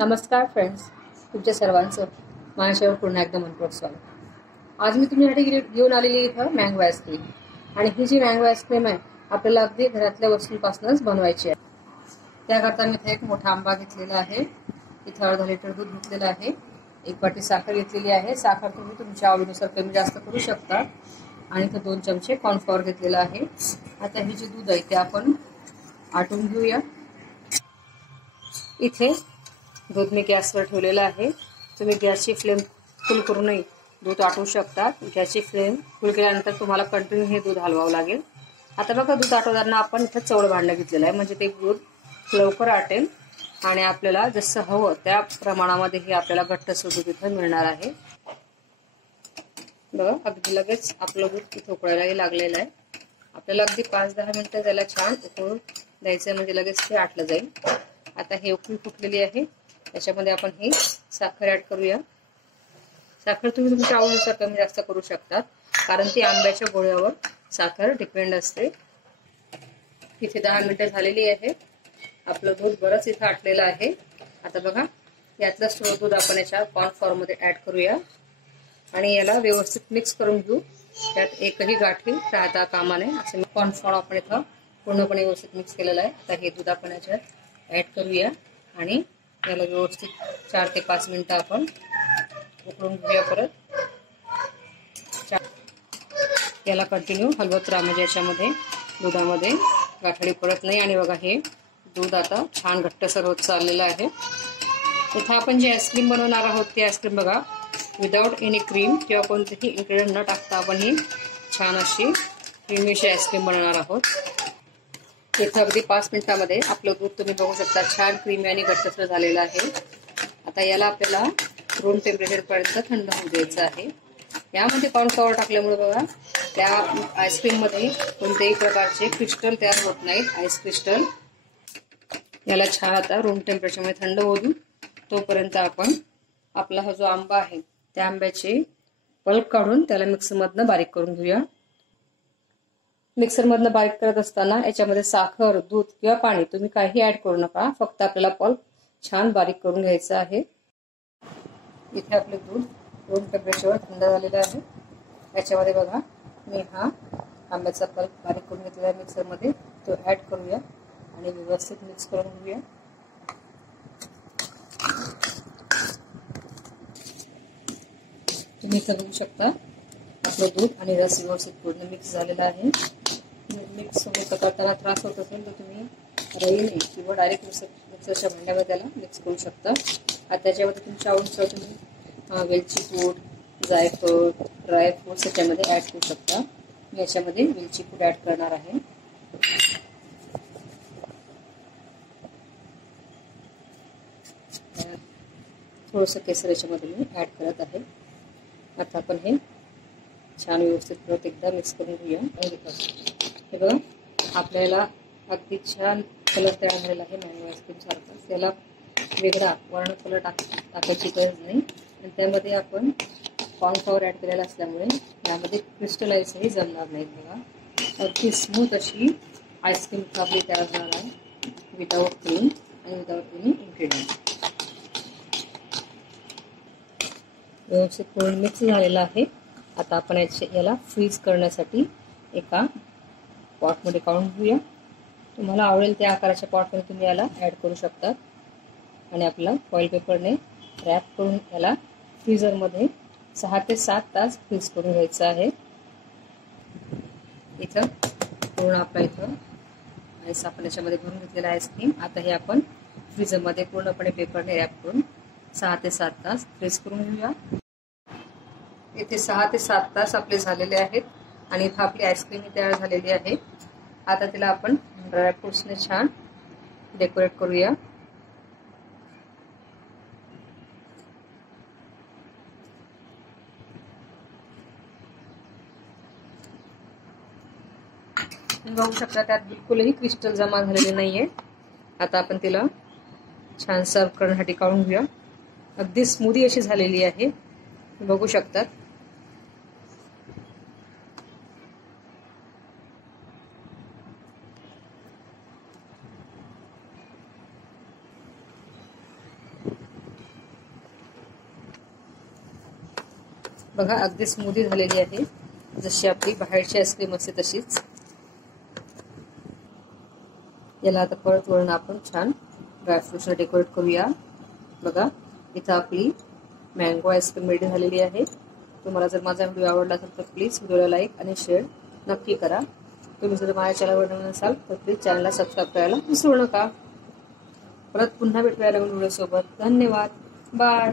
नमस्कार फ्रेंड्स, तुमच्या सर्वांचं माझ्यावर पुन्हा एकदा मनपूर्वक स्वागत। आज मी तुमच्यासाठी घेऊन आलेली इथं मँगो आईस्क्रीम। आणि ही जी मँगो आईस्क्रीम आहे आपल्याला अगदी घरातल्या वस्तूंपासूनच बनवायची आहे। त्याकरता मी इथे एक मोठा आंबा घेतलेला आहे, इथं अर्धा लिटर दूध घेतलेलं आहे, एक वाटी साखर घेतलेली आहे। साखर तुम्ही तुमच्या आवडीनुसार कमी जास्त करू शकता। आणि इथं 2 चमचे कॉर्नफ्लॉवर घेतलेला आहे। आता हे जे दूध आहे ते आपण आटून घेऊया। इथे दूध मी गॅसवर ठेवलेलं आहे। तुम्ही गॅसची फ्लेम फुल करूनही दूध आटवू शकता। गॅसची फ्लेम फुल केल्यानंतर तुम्हाला कंटिन्यू हे दूध हलवावं लागेल। आता बघा, दूध आटवताना आपण इथं चवळ भांडं घेतलेलं आहे, म्हणजे ते दूध लवकर आटेल आणि आपल्याला जसं हवं त्या प्रमाणामध्ये हे आपल्याला घट्टसर दूध इथं मिळणार आहे। बघा, अगदी लगेच आपलं दूध इथं उकळायला लागलेलं आहे। आपल्याला अगदी 5-10 मिनिटं त्याला छान उकळून द्यायचं, म्हणजे लगेच ते आटलं जाईल। आता हे उकळी फुटलेली आहे, त्याच्यामध्ये आपण ही साखर ऍड करूया। साखर तुम्ही तुमच्या आवडीनुसार कमी जास्त करू शकता, कारण ती आंब्याच्या गोळ्यावर साखर डिपेंड असते। इथे 10 मिनिटं झालेली आहे, आपलं दूध बरंच इथं आटलेलं आहे। आता बघा, यातलं सर्व दूध आपण याच्या कॉर्नफ्लॉवर मध्ये ऍड करूया आणि याला व्यवस्थित मिक्स करून घेऊ। त्यात एकही गाठी राहता कामा नये असं मी कॉर्नफ्लॉवर आपण इथं पूर्णपणे व्यवस्थित मिक्स केलेलं आहे। आता हे दूध आपण याच्यात ऍड करूया आणि याला व्यवस्थित 4 ते 5 मिनिटं आपण उकळून घेऊया। परत याला कंटिन्यू हलवत राहा, म्हणजे याच्यामध्ये दुधामध्ये गाठडी पडत नाही। आणि बघा, हे दूध आता छान घट्टसर होत चाललेलं आहे। इथं आपण जी आईस्क्रीम बनवणार आहोत ती आईस्क्रीम बघा, विदाउट एनी क्रीम किंवा कोणतेही इन्ग्रेडियंट न टाकता आपण ही छान अशी क्रीमीशी आईस्क्रीम बनवणार आहोत। इथं अगदी 5 मिनिटांमध्ये आपलं दूध तुम्ही बघू शकता छान क्रीमी आणि घट्टसर झालेलं आहे। आता याला आपल्याला रूम टेम्परेचर पर्यंत थंड होऊ द्यायचं आहे। यामध्ये कॉर्नफ्लॉवर टाकल्यामुळे बघा, त्या आईस्क्रीम मध्ये कोणत्याही प्रकारचे क्रिस्टल तयार होत नाहीत, आईस क्रिस्टल। याला छान आता रूम टेम्परेचर मध्ये थंड होऊ देऊ। तोपर्यंत आपण आपला हा जो आंबा आहे त्या आंब्याचे पल्प काढून त्याला मिक्सर मधनं बारीक करून घेऊया। मिक्सर मधनं बारीक करत असताना याच्यामध्ये साखर, दूध किंवा पाणी तुम्ही काही ऍड करू नका, फक्त आपल्याला पल्प छान बारीक करून घ्यायचं आहे। इथे आपले दूध रूम टेम्परेचरवर थंड झालेलं आहे। याच्यामध्ये बघा, मी हा आंब्याचा पल्प बारीक करून घेतलेला आहे मिक्सर मध्ये, तो ऍड करूया आणि व्यवस्थित मिक्स करून घेऊया। तुम्ही इथं बघू शकता आपलं दूध आणि रस व्यवस्थित पूर्ण मिक्स झालेला आहे। मिक्स करताना त्रास होत असेल तर तुम्ही रवीने किंवा डायरेक्ट मिक्सरच्या भांड्यामध्ये त्याला मिक्स करू शकता। आता त्याच्यामध्ये तुमच्या आवडीनुसार तुम्ही वेलची पूड, जायफळ, ड्राय फ्रूट्स याच्यामध्ये ऍड करू शकता। मी याच्यामध्ये वेलची पूड ऍड करणार आहे। थोडंसं केसर याच्यामध्ये मी ऍड करत आहे। आता आपण हे छान व्यवस्थित परत एकदा मिक्स करून घेऊया। हे बघा, आपल्याला अगदी छान कलर तयार झालेला आहे मँगो आईस्क्रीम सारखा। त्याला वेगळा वर्ण कलर टाकायची गरज नाही आणि त्यामध्ये आपण कॉर्नफ्लॉवर ऍड केलेला असल्यामुळे यामध्ये क्रिस्टलाइजही जमणार नाहीत। बघा, अगदी स्मूथ अशी आईस्क्रीम आपली तयार होणार आहे, विदाउट क्रीम आणि विदाउट एनी इन्ग्रेडियंट। व्यवस्थित पूर्ण मिक्स झालेला आहे। आता आपण याला फ्रीज करण्यासाठी एका पॉटमध्ये काढून घेऊया। तुम्हाला आवडेल त्या आकाराच्या पॉटमध्ये तुम्ही याला ऍड करू शकता आणि आपला फॉइल पेपरने रॅप करून याला फ्रीजरमध्ये 6 ते 7 तास फ्रीज करून घ्यायचं आहे। इथं पूर्ण आपला इथं आईस आपण याच्यामध्ये भरून घेतलेला आईस्क्रीम। आता हे आपण फ्रीजरमध्ये पूर्णपणे पेपरने रॅप करून 6 ते 7 तास फ्रीज करून घेऊया। इथे 6 ते 7 तास आपले झालेले आहेत आणि इथं आपली आईस्क्रीम तयार झालेली आहे। आता तिला आपण ड्रायफ्रुट्सने छान डेकोरेट करूया। बघू शकता त्यात बिलकुलही क्रिस्टल जमा झालेले नाहीये। आता आपण तिला छान सर्व करण्यासाठी काढून घेऊया। अगदी स्मूदी अशी झालेली आहे, बघू शकतात। बघा अगदी स्मूदी झालेली आहे, जशी आपली बाहेरची आईस्क्रीम असते तशीच. याला आता परत वळून आपण छान ड्रायफ्रुट्सने डेकोरेट करूया. बघा इथं आपली मँगो आईस्क्रीम रेडी झालेली आहे. तुम्हाला जर माझा व्हिडिओ आवडला असेल तर प्लीज व्हिडिओला लाईक आणि शेअर नक्की करा. तुम्ही जर माझ्या चॅनलवर नवीन असाल तर प्लीज चॅनलला सबस्क्राईब करायला विसरू नका. परत पुन्हा भेटूया नवीन व्हिडिओ सोबत. धन्यवाद. बाय.